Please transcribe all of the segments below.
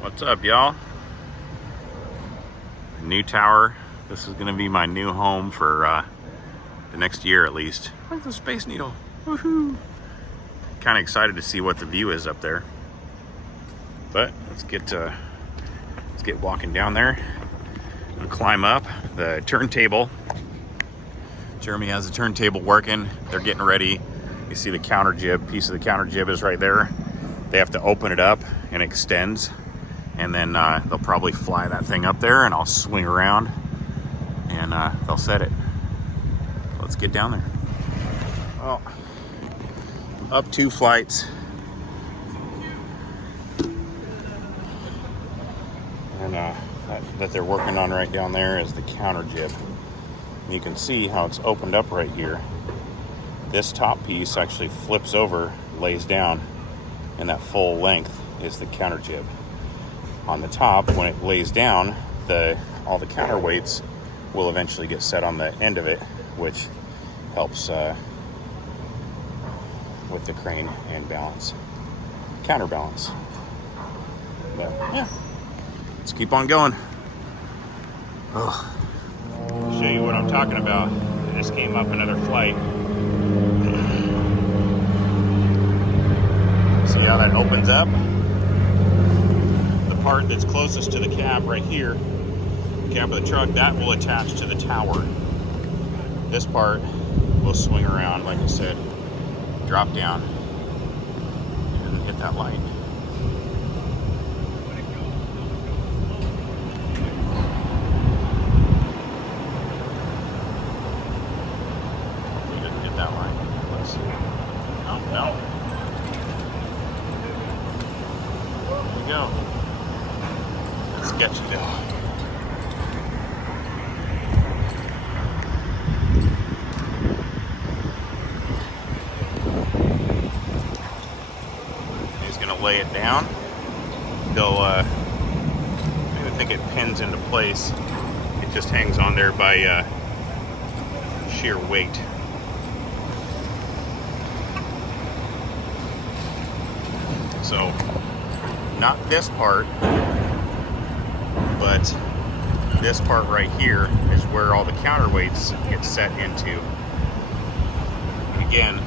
What's up, y'all? New tower. This is gonna be my new home for the next year at least. Look at the Space Needle. Woohoo! Kind of excited to see what the view is up there. But let's get walking down there and climb up the turntable. Jeremy has the turntable working. They're getting ready. You see the counter jib. Piece of the counter jib is right there. They have to open it up and it extends. And then they'll probably fly that thing up there and I'll swing around and they'll set it. Let's get down there. Well, up 2 flights. And that they're working on right down there is the counter jib. And you can see how it's opened up right here. This top piece actually flips over, lays down, and that full length is the counter jib. On the top, when it lays down, all the counterweights will eventually get set on the end of it, which helps with the crane and balance, counterbalance. But yeah, let's keep on going. Oh. Show you what I'm talking about. I just came up another flight. See how that opens up? The part that's closest to the cab right here, cab of the truck, that will attach to the tower. This part will swing around, like I said, drop down and hit that light. That line. Let's see. Oh, no. There we go. That's sketchy though. He's going to lay it down. He'll, I think it pins into place. It just hangs on there by sheer weight. So, not this part, but this part right here is where all the counterweights get set into. And again,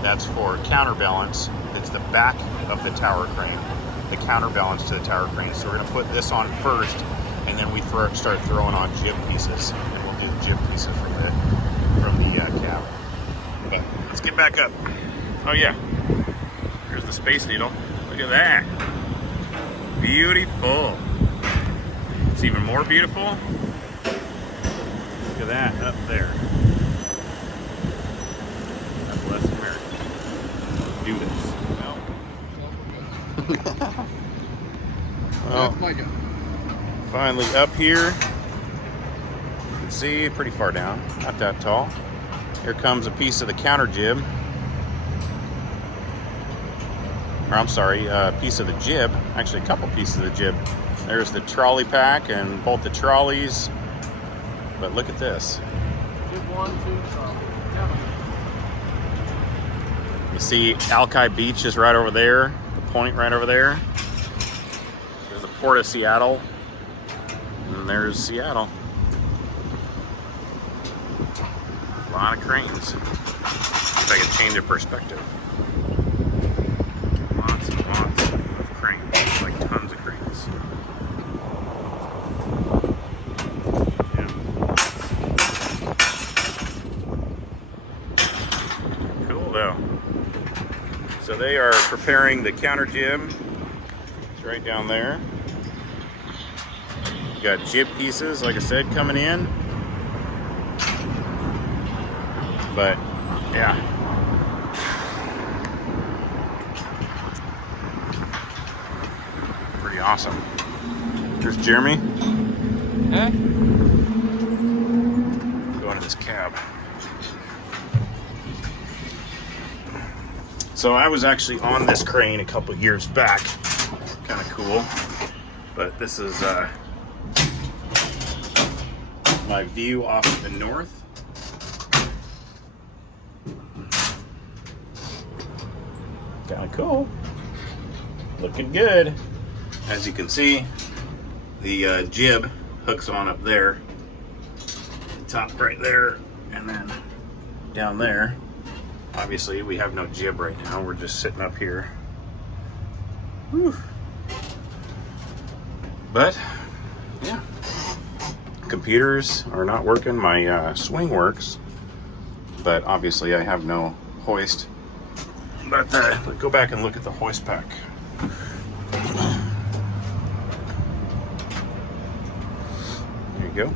that's for counterbalance. It's the back of the tower crane, the counterbalance to the tower crane. So we're going to put this on first, and then we start throwing on jib pieces, and we'll do the jib pieces from the cab. But let's get back up. Oh yeah, here's the Space Needle. Look at that. Beautiful. It's even more beautiful. Look at that up there. God bless America. Do this. Well, finally up here. You can see pretty far down. Not that tall. Here comes a piece of the counter jib. Or I'm sorry, a piece of the jib, actually a couple pieces of the jib. There's the trolley pack and both the trolleys. But look at this. Jib 1, 2, trolley. You see Alki Beach is right over there, the point right over there. There's the Port of Seattle, and there's Seattle. A lot of cranes. If I can change the perspective. Lots of cranes, like tons of cranes. Yeah. Cool though. So they are preparing the counter jib. It's right down there. You got jib pieces, like I said, coming in. But yeah. Awesome. There's Jeremy. Huh? Going to this cab. So I was actually on this crane a couple years back. Kind of cool. But this is my view off of the north. Kind of cool. Looking good. As you can see, the jib hooks on up there, top right there, and then down there. Obviously, we have no jib right now. We're just sitting up here. Whew. But, yeah. Computers are not working. My swing works. But obviously, I have no hoist. But let's go back and look at the hoist pack. There you go.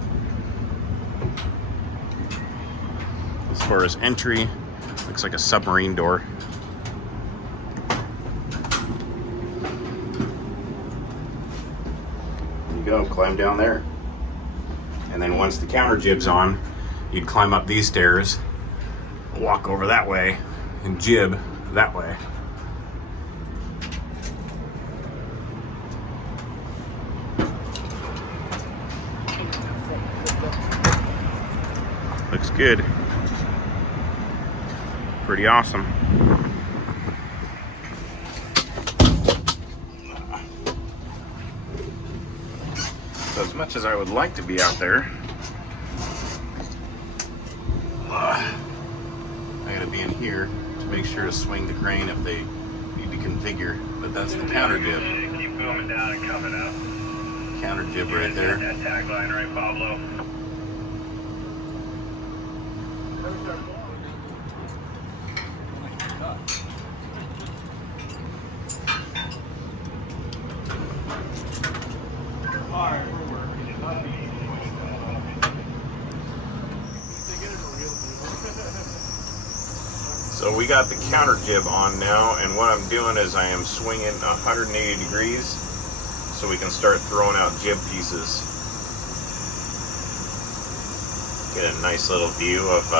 As far as entry, looks like a submarine door. There you go, climb down there. And then once the counter jib's on, you'd climb up these stairs, walk over that way, and jib that way. Looks good. Pretty awesome. So as much as I would like to be out there, I gotta be in here to make sure to swing the crane if they need to configure. But that's the counter jib. Keep booming down and coming up. Counter jib right there. That tagline, right, Pablo? So we got the counter jib on now, and what I'm doing is I am swinging 180 degrees so we can start throwing out jib pieces. Get a nice little view of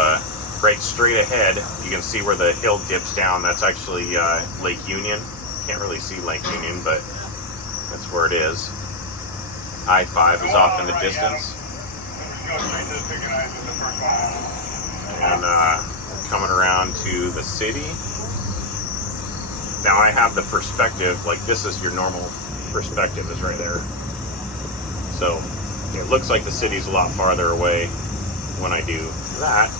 right straight ahead. You can see where the hill dips down. That's actually Lake Union. Can't really see Lake Union, but that's where it is. I-5 is off in the distance. And coming around to the city. Now I have the perspective, like this is your normal perspective is right there. So it looks like the city's a lot farther away when I do that,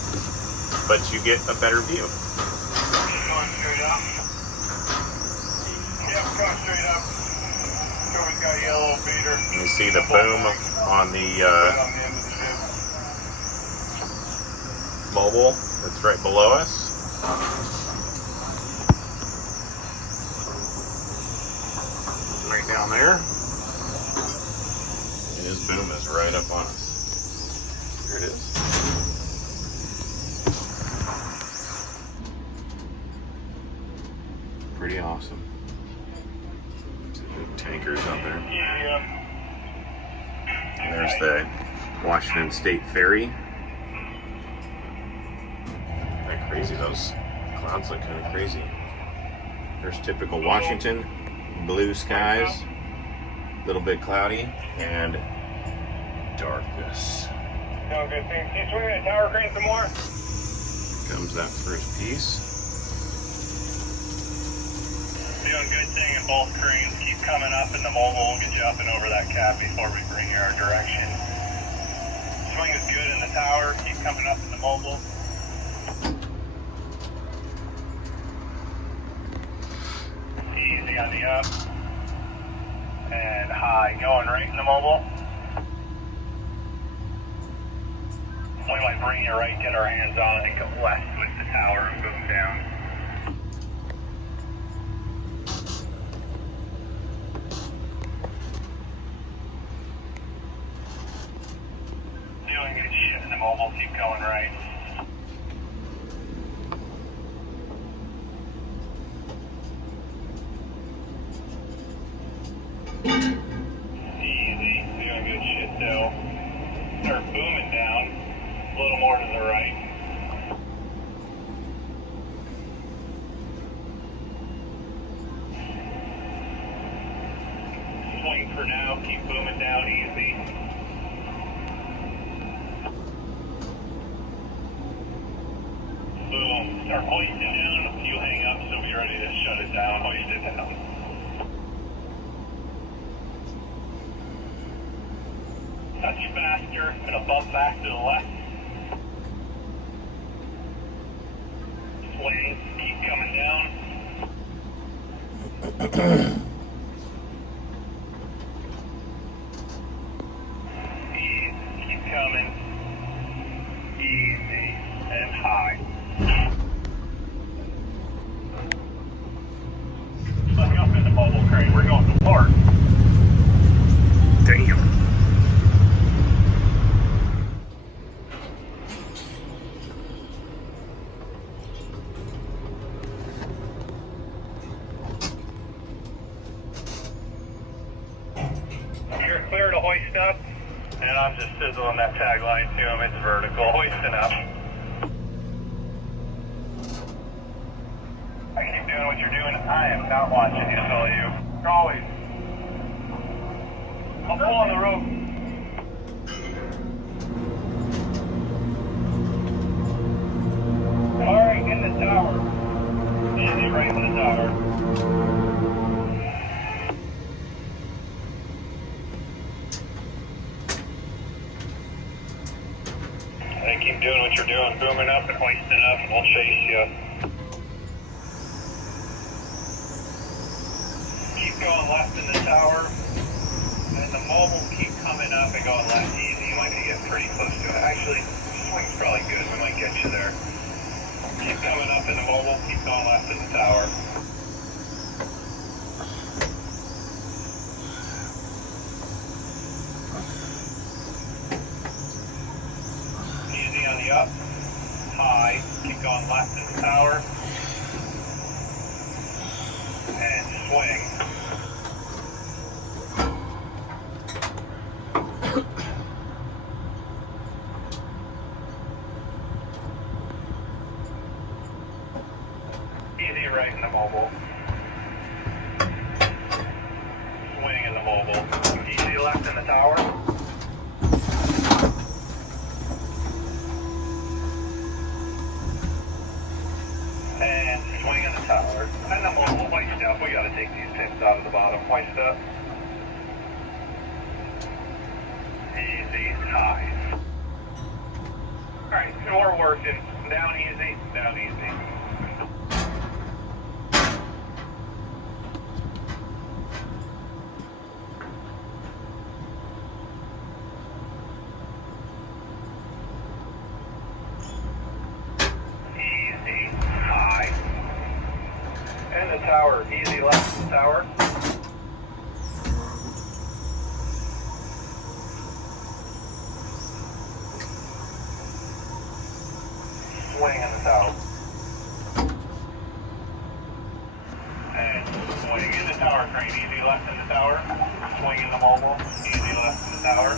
but you get a better view. Going straight up. Yep, going straight up. Cover's got a yellow beater. You see the boom on the mobile that's right below us. Right down there. And his boom is right up on us. Here it is. Pretty awesome. Some big tankers out there. And there's the Washington State Ferry. Crazy, those clouds look kind of crazy. There's typical Washington, blue skies, a little bit cloudy, and darkness. No good thing. Keep swinging that tower crane some more. Comes that first piece. Doing good thing in both cranes. Keep coming up in the mobile. We'll get you up and over that cap before we bring you our direction. Swing is good in the tower. Keep coming up in the mobile. Easy on the up. And high. Going right in the mobile. We might bring you right, get our hands on it, and go west with the tower and boom down. Doing good shit in the mobile. Keep going right. Easy. Doing good shit though. Start booming down. A little more to the right. Swing for now. Keep booming down easy. Boom. Start hoisting down. You hang up, so be ready to shut it down. Hoist it down. touch faster and a bump back to the left. Swing, keep coming down. Ease, keep coming. Easy and high. Let's up in the mobile crane. We're going to park. Damn. You're clear to hoist up. And I'm just sizzling that tagline to him. It's vertical. Hoisting up. I keep doing what you're doing. I am not watching you, tell you. Always. I'll pull on the rope. Alright, in the tower. Easy right in the tower. And keep doing what you're doing, booming up and hoisting up, and we'll chase you. Keep going left in the tower, and the mobile keep coming up and going left easy. You might need to get pretty close to it. Actually, swing's probably good. We might get you there. Keep coming up in the mobile, keep going left in the tower. Easy on the up, high, keep going left in the tower, and swing. Easy right in the mobile. Swing in the mobile. Easy left in the tower. And swing in the tower. And the mobile, hoist up. We gotta take these pins out of the bottom. Hoist up. Easy, high. Alright, so we're working. Down easy, down easy. Easy, high. And the tower, easy left in the tower. Swing in the tower. And swing in the tower crane, easy left in the tower. Swing in the mobile, easy left in the tower.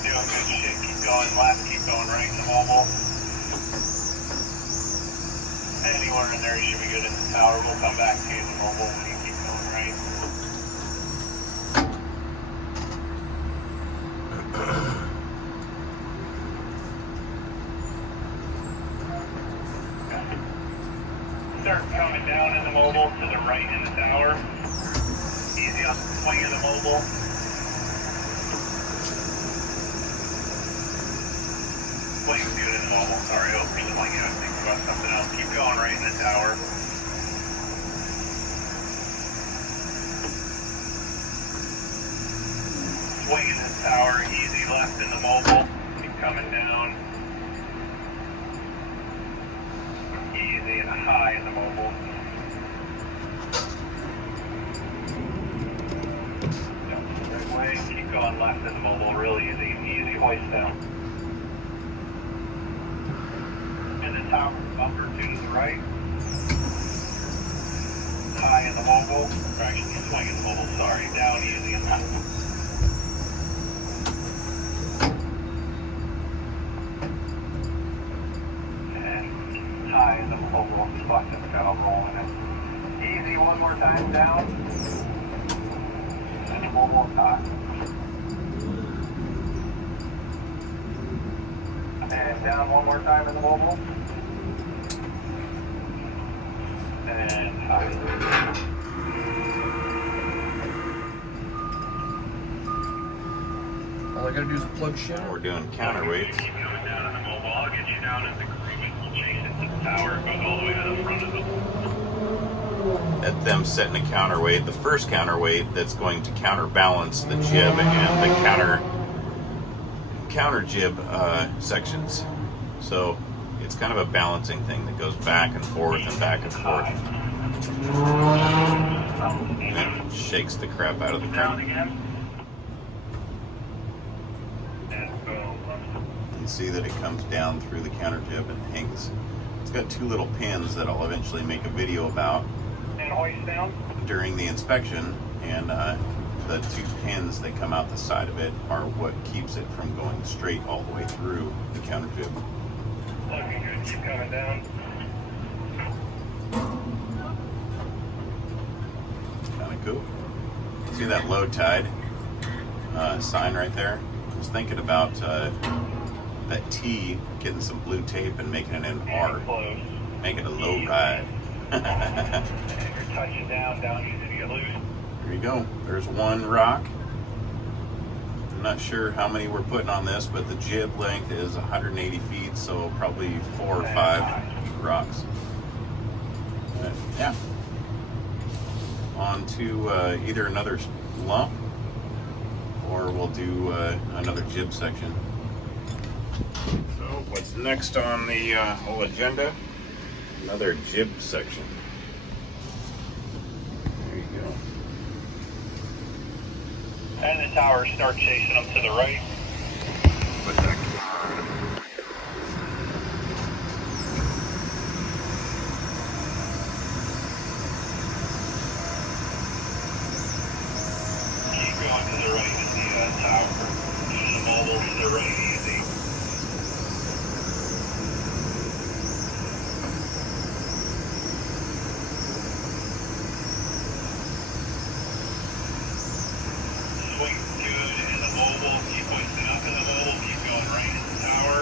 Doing good shit, keep going left, keep going right in the mobile. Anywhere in there you should be good in the tower. We'll come back to you in the mobile when you keep going right. Start coming down in the mobile to the right in the tower. Easy on the swing in the mobile. Swing's good in the mobile. Sorry, overswinging. I was thinking about something else. Keep going right in the tower. Swing in the tower. Easy left in the mobile. Keep coming down. Easy and high in the mobile. Right way. Keep going left in the mobile. Real easy. Easy hoist down. In the tower, bumper to the right. High in the mobile. Or actually, swing in the mobile. Sorry. Down easy and high. High in the mobile, fucking fell rolling it. Easy one more time down. And the mobile high. And down one more time in the mobile. and high. All I gotta do is plug shit We're in. doing counterweights. Keep going down on the mobile. I'll get you down in the creek. We'll chase it to the tower. It goes all the way to the front of them. At them setting a counterweight, the first counterweight that's going to counterbalance the jib and the counter jib sections. So it's kind of a balancing thing that goes back and forth and back and forth. And it shakes the crap out of the Down crane. again. And go. You see that it comes down through the counter jib and hangs. It's got two little pins that I'll eventually make a video about And hoist down. during the inspection, and the two pins that come out the side of it are what keeps it from going straight all the way through the counter jib. Looking good. Keep coming down. Kind of cool. See that low tide sign right there? I was thinking about that T, getting some blue tape and making it an R, Close. make it a low ride. And you're touching down, easy to get loose. There you go. There's one rock. I'm not sure how many we're putting on this, but the jib length is 180 feet, so probably 4 or 5 rocks. But, yeah. On to either another lump, or we'll do another jib section. So what's next on the whole agenda? Another jib section. There you go. And the tower, start chasing them to the right. Put that Keep going to the right of the tower. The mobile to the right, easy. Swing good in the mobile. Keep hoisting up in the mobile. Keep going right at the tower.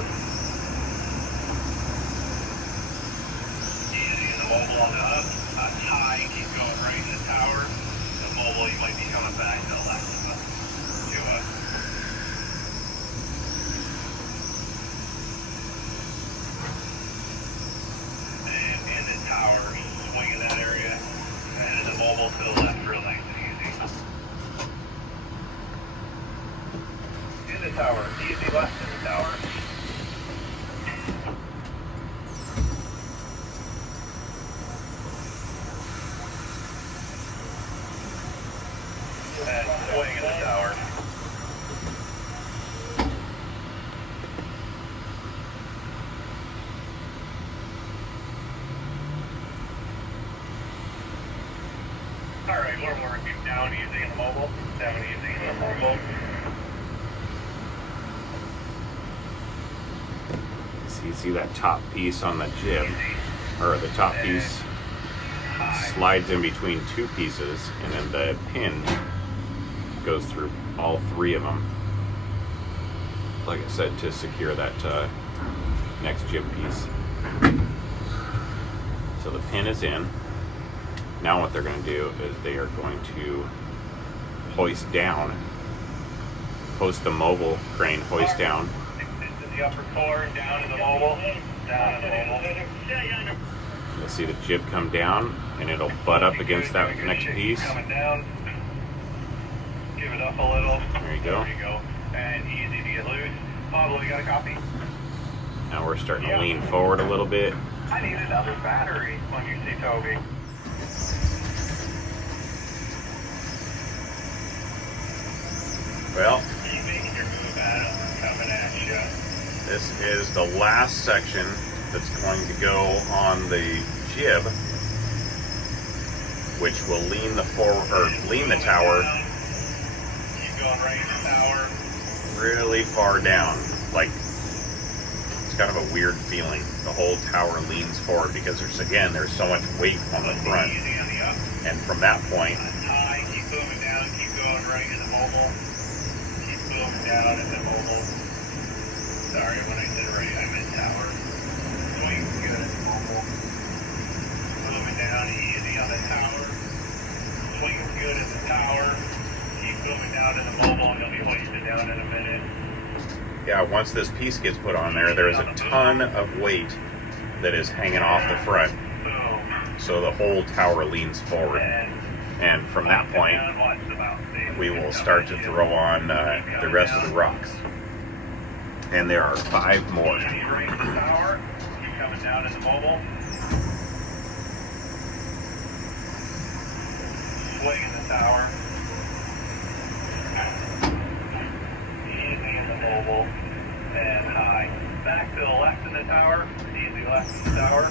Easy in the mobile on the up. High. Keep going right in the tower. The mobile, you might be coming back to the left of us. To us. And in the tower, swing in that area. And in the mobile to the left, real nice and easy. In the tower, easy left in the tower. And swing in the tower. Alright, one more. Keep down easy in the mobile. Down easy in the mobile. see that top piece on the jib, or the top piece slides in between two pieces, and then the pin goes through all three of them, like I said, to secure that next jib piece. So the pin is in. Now what they're going to do is they are going to hoist down, hoist the mobile crane, hoist down. The upper core, down in the mobile, down in the mobile. You'll see the jib come down, and it'll butt up against that next piece. Coming down. Give it up a little. There you go. There you go. And easy to get loose. Pablo, you got a copy? Now we're starting to lean forward a little bit. I need another battery when you see Toby. Well, Keep making your move, Adam. Coming at you. this is the last section that's going to go on the jib, which will lean the tower Keep going right in the tower. really far down. Like, it's kind of a weird feeling. The whole tower leans forward because there's so much weight on the front. Easy on the up. And from that point, High, keep moving down, keep going right in the mobile. Keep moving down in the mobile. Sorry, when I said right, I meant tower. Swing good in the mobile. Moving down, easy. on the tower. Swinging good in the tower. Keep moving down in the mobile and you'll be hoisted down in a minute. Yeah, once this piece gets put on there, there is a ton of weight that is hanging off the front. So the whole tower leans forward. And from that point, we will start to throw on the rest of the rocks. And there are 5 more. Keep coming down in the mobile. Swing in the tower. Easy in the mobile. And high. Back to the left in the tower. Easy left in the tower.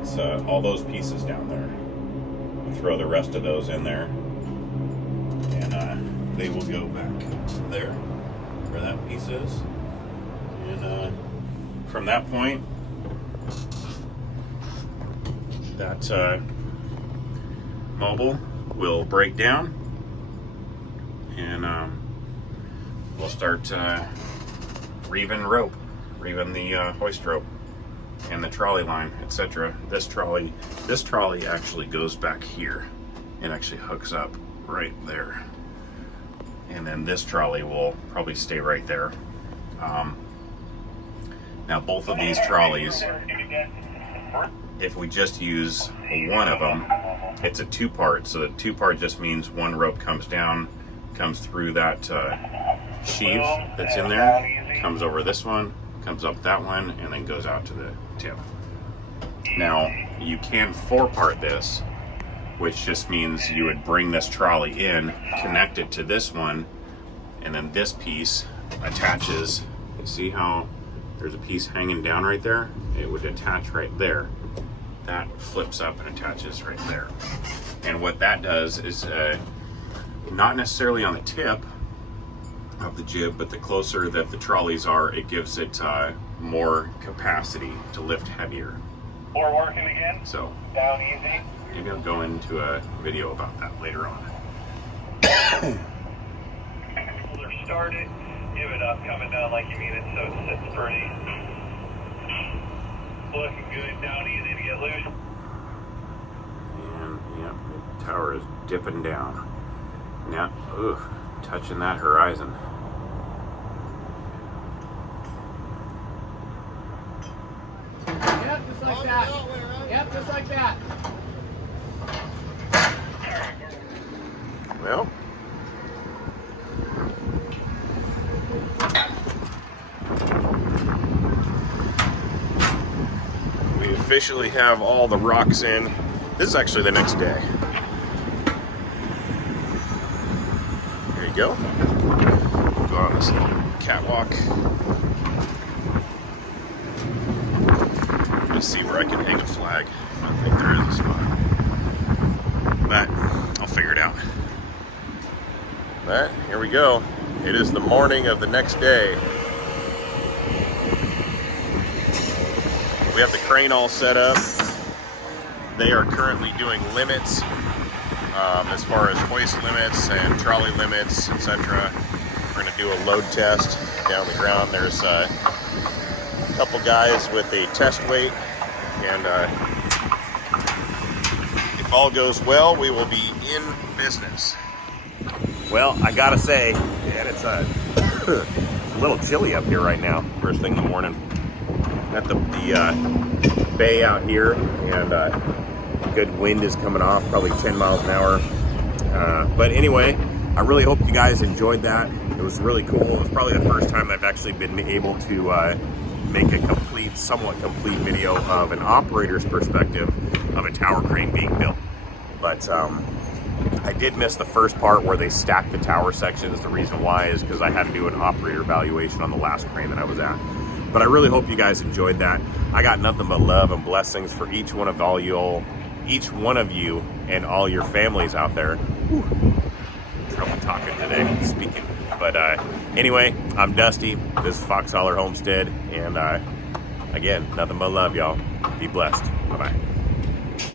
It's all those pieces down there. We'll throw the rest of those in there. And they will go back there where that piece is. And from that point, that mobile will break down, and we'll start reeving the hoist rope and the trolley line, etc. This trolley actually goes back here and actually hooks up right there, and then this trolley will probably stay right there. Now both of these trolleys, if we just use one of them, it's a 2-part. So the 2-part just means one rope comes down, comes through that sheave that's in there, comes over this one, comes up that one, and then goes out to the tip. Now you can 4-part this, which just means you would bring this trolley in, connect it to this one, and then this piece attaches. You see how there's a piece hanging down right there? It would attach right there. That flips up and attaches right there. And what that does is not necessarily on the tip of the jib, but the closer that the trolleys are, it gives it more capacity to lift heavier. We're working again. So Down easy. maybe I'll go into a video about that later on. Hold her started. Give it up. Coming down like you mean it, so it sits pretty. Looking good. Down easy to get loose. And yep, the tower is dipping down. Now, touching that horizon. Yep, just like that. Yep, just like that. Well, we officially have all the rocks in. This is actually the next day. There you go. Go on this little catwalk. Let's see where I can hang a flag. I don't think there is a spot, but I'll figure it out. But here we go. It is the morning of the next day. We have the crane all set up. They are currently doing limits as far as hoist limits and trolley limits, etc. We're going to do a load test down the ground. There's a couple guys with a test weight, and if all goes well, we will be in business. Well, I gotta say, man, it's a little chilly up here right now. First thing in the morning. Got the bay out here, and good wind is coming off, probably 10 miles an hour. But anyway, I really hope you guys enjoyed that. It was really cool. It was probably the first time I've actually been able to make a somewhat complete video of an operator's perspective of a tower crane being built. But I did miss the first part where they stacked the tower sections. The reason why is because I had to do an operator evaluation on the last crane that I was at. But I really hope you guys enjoyed that. I got nothing but love and blessings for each one of you and all your families out there. Whew. Trouble talking today, speaking. But anyway, I'm Dusty. This is Fox Holler Homestead, and again, nothing but love, y'all. Be blessed. Bye-bye.